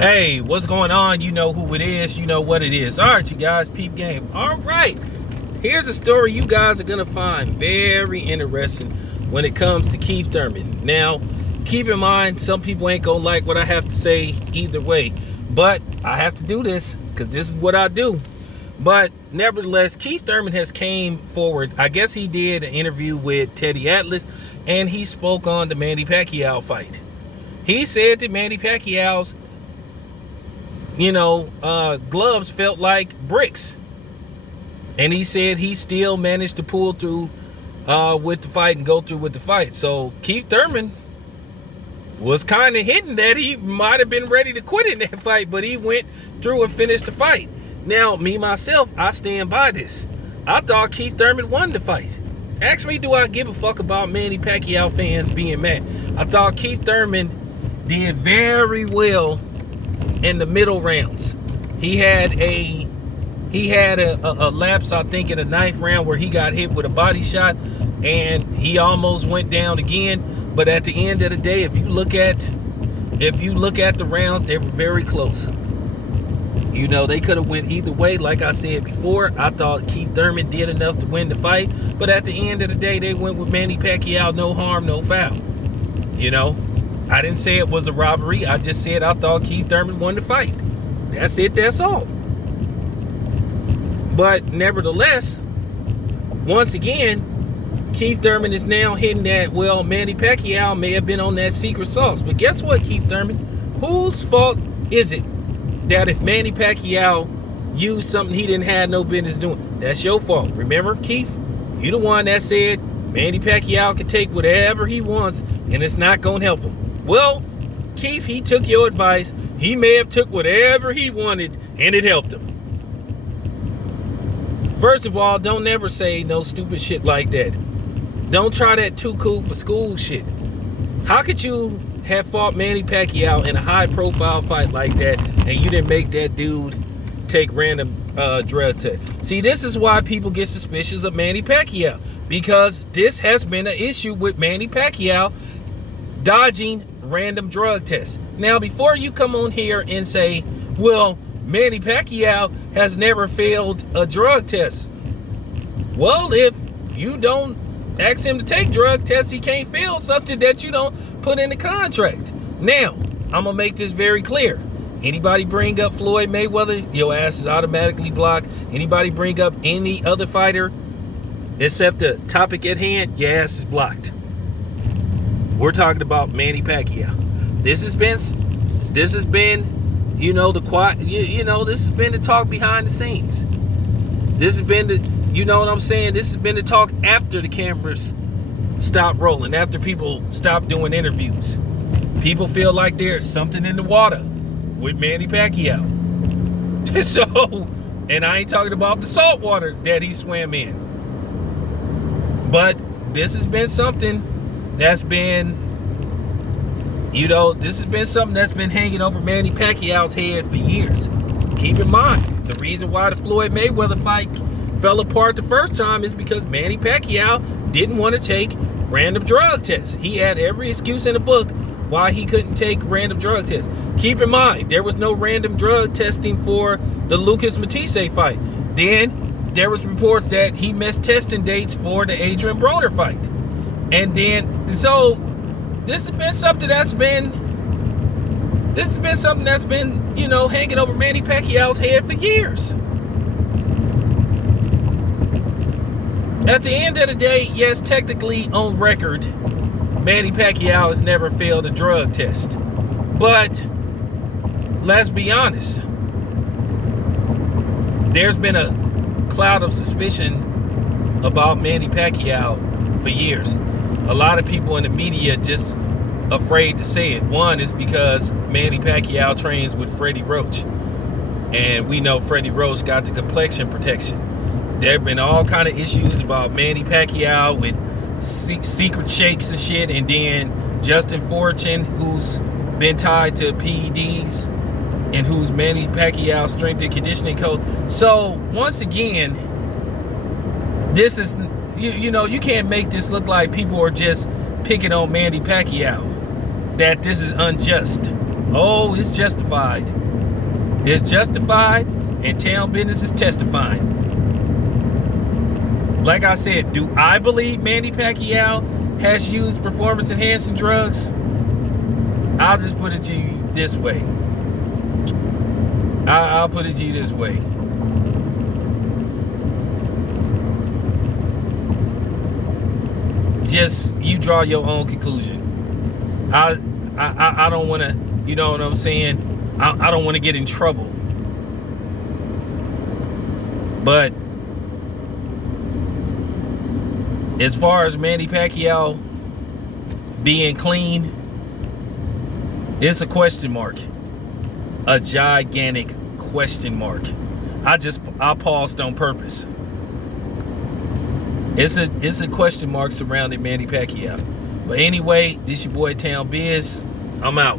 Hey, what's going on? You know who it is. You know what it is. All right, you guys, peep game. All right. Here's a story you guys are going to find very interesting when it comes to Keith Thurman. Now, keep in mind, some people ain't going to like what I have to say either way. But I have to do this because this is what I do. But nevertheless, Keith Thurman has came forward. I guess he did an interview with Teddy Atlas, and he spoke on the Manny Pacquiao fight. He said that Manny Pacquiao's gloves felt like bricks. And he said he still managed to pull through with the fight and go through with the fight. So Keith Thurman was kind of hinting that he might have been ready to quit in that fight, but he went through and finished the fight. Now, me, myself, I stand by this. I thought Keith Thurman won the fight. Ask me, do I give a fuck about Manny Pacquiao fans being mad? I thought Keith Thurman did very well in the middle rounds. He had a lapse, I think, in the ninth round where he got hit with a body shot and he almost went down again. But at the end of the day, if you look at the rounds, they were very close. You know, they could have went either way. Like I said before, I thought Keith Thurman did enough to win the fight. But at the end of the day, they went with Manny Pacquiao, no harm, no foul. You know, I didn't say it was a robbery. I just said I thought Keith Thurman won the fight. That's it. That's all. But nevertheless, once again, Keith Thurman is now hitting that, well, Manny Pacquiao may have been on that secret sauce. But guess what, Keith Thurman? Whose fault is it that if Manny Pacquiao used something he didn't have no business doing? That's your fault. Remember, Keith? You the one that said Manny Pacquiao can take whatever he wants and it's not going to help him. Well, Keith, he took your advice. He may have took whatever he wanted and it helped him. First of all, don't ever say no stupid shit like that. Don't try that too cool for school shit. How could you have fought Manny Pacquiao in a high profile fight like that and you didn't make that dude take random drug tests? See, this is why people get suspicious of Manny Pacquiao, because this has been an issue with Manny Pacquiao dodging random drug tests. Now, before you come on here and say, well, Manny Pacquiao has never failed a drug test. Well, if you don't ask him to take drug tests, he can't fail something that you don't put in the contract. Now, I'm going to make this very clear. Anybody bring up Floyd Mayweather, your ass is automatically blocked. Anybody bring up any other fighter except the topic at hand, your ass is blocked. We're talking about Manny Pacquiao. This has been this has been the talk behind the scenes. This has been this has been the talk after the cameras stopped rolling, after people stopped doing interviews. People feel like there's something in the water with Manny Pacquiao. So, and I ain't talking about the salt water that he swam in. But this has been something that's been, hanging over Manny Pacquiao's head for years. Keep in mind, the reason why the Floyd Mayweather fight fell apart the first time is because Manny Pacquiao didn't want to take random drug tests. He had every excuse in the book why he couldn't take random drug tests. Keep in mind, there was no random drug testing for the Lucas Matisse fight. Then there was reports that he missed testing dates for the Adrian Broner fight. And then, so this has been something that's been, hanging over Manny Pacquiao's head for years. At the end of the day, yes, technically on record, Manny Pacquiao has never failed a drug test. But let's be honest, there's been a cloud of suspicion about Manny Pacquiao for years. A lot of people in the media just afraid to say it. One is because Manny Pacquiao trains with Freddie Roach, and we know Freddie Roach got the complexion protection. There have been all kind of issues about Manny Pacquiao with secret shakes and shit, and then Justin Fortune, who's been tied to PEDs and who's Manny Pacquiao's strength and conditioning coach. So once again, this is, you can't make this look like people are just picking on Manny Pacquiao, that this is unjust. Oh, it's justified. It's justified, and Town Business is testifying. Like I said, do I believe Manny Pacquiao has used performance-enhancing drugs? I'll just put it to you this way. I'll put it to you this way. Just you draw your own conclusion. I don't want to, you know what I'm saying? I don't want to get in trouble. But as far as Manny Pacquiao being clean, it's a question mark. A gigantic question mark. I paused on purpose. It's a question mark surrounding Manny Pacquiao. But anyway, this your boy Town Biz. I'm out.